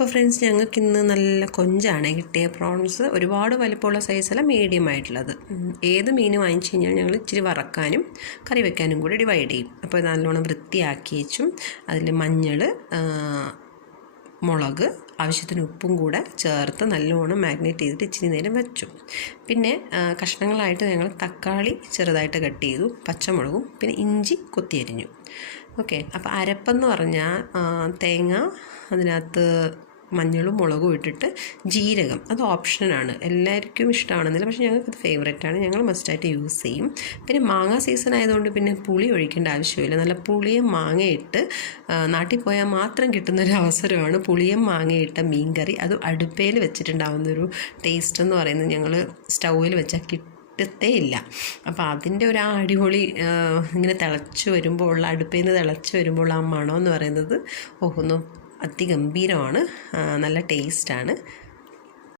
അപ്പോൾ ഫ്രണ്ട്സ് ഞങ്ങൾക്ക് ഇന്ന് നല്ല കൊഞ്ചാണ് കിട്ടിയ പ്രോൺസ് ഒരുപാട് വലിപ്പമുള്ള സൈസല്ല മീഡിയം ആയിട്ടുള്ളത്. ഏത് മീൻ വാങ്ങിച്ചു കഴിഞ്ഞാൽ ഞങ്ങൾ ഇച്ചിരി വറക്കാനും കറി വെക്കാനും കൂടി ഡിവൈഡ് ചെയ്യും. അപ്പോൾ നല്ലോണം വൃത്തിയാക്കി വെച്ചും അതിൽ മഞ്ഞൾ മുളക് ആവശ്യത്തിന് ഉപ്പും കൂടെ ചേർത്ത് നല്ലോണം മാഗ്നേറ്റ് ചെയ്തിട്ട് ഇച്ചിരി നേരം വെച്ചു. പിന്നെ കഷ്ണങ്ങളായിട്ട് ഞങ്ങൾ തക്കാളി ചെറുതായിട്ട് കട്ട് ചെയ്തു പച്ചമുളകും പിന്നെ ഇഞ്ചി കൊത്തിയരിഞ്ഞു. ഓക്കെ അപ്പോൾ അരപ്പെന്ന് പറഞ്ഞാൽ തേങ്ങ അതിനകത്ത് മഞ്ഞളും മുളകും ഇട്ടിട്ട് ജീരകം. അത് ഓപ്ഷനാണ് എല്ലാവർക്കും ഇഷ്ടമാണെന്നില്ല. പക്ഷേ ഞങ്ങൾക്കത് ഫേവറേറ്റ് ആണ്. ഞങ്ങൾ മസ്റ്റായിട്ട് യൂസ് ചെയ്യും. പിന്നെ മാങ്ങ സീസൺ ആയതുകൊണ്ട് പിന്നെ പുളി ഒഴിക്കേണ്ട ആവശ്യമില്ല. നല്ല പുളിയും മാങ്ങയിട്ട് നാട്ടിൽ പോയാൽ മാത്രം കിട്ടുന്നൊരു അവസരമാണ് പുളിയും മാങ്ങയിട്ട മീൻകറി. അത് അടുപ്പയിൽ വെച്ചിട്ടുണ്ടാകുന്നൊരു ടേസ്റ്റ് എന്ന് പറയുന്നത് ഞങ്ങൾ സ്റ്റൗവിൽ വെച്ചാൽ കിട്ടത്തേ ഇല്ല അപ്പോൾ അതിന്റെ ഒരു ആ അടിപൊളി ഇങ്ങനെ തിളച്ച് വരുമ്പോൾ ഉള്ള അടുപ്പിൽ നിന്ന് തിളച്ച് വരുമ്പോൾ ആ മണമെന്ന് പറയുന്നത് ഓഹ് ഒന്ന് അതിഗംഭീരമാണ് നല്ല ടേസ്റ്റാണ്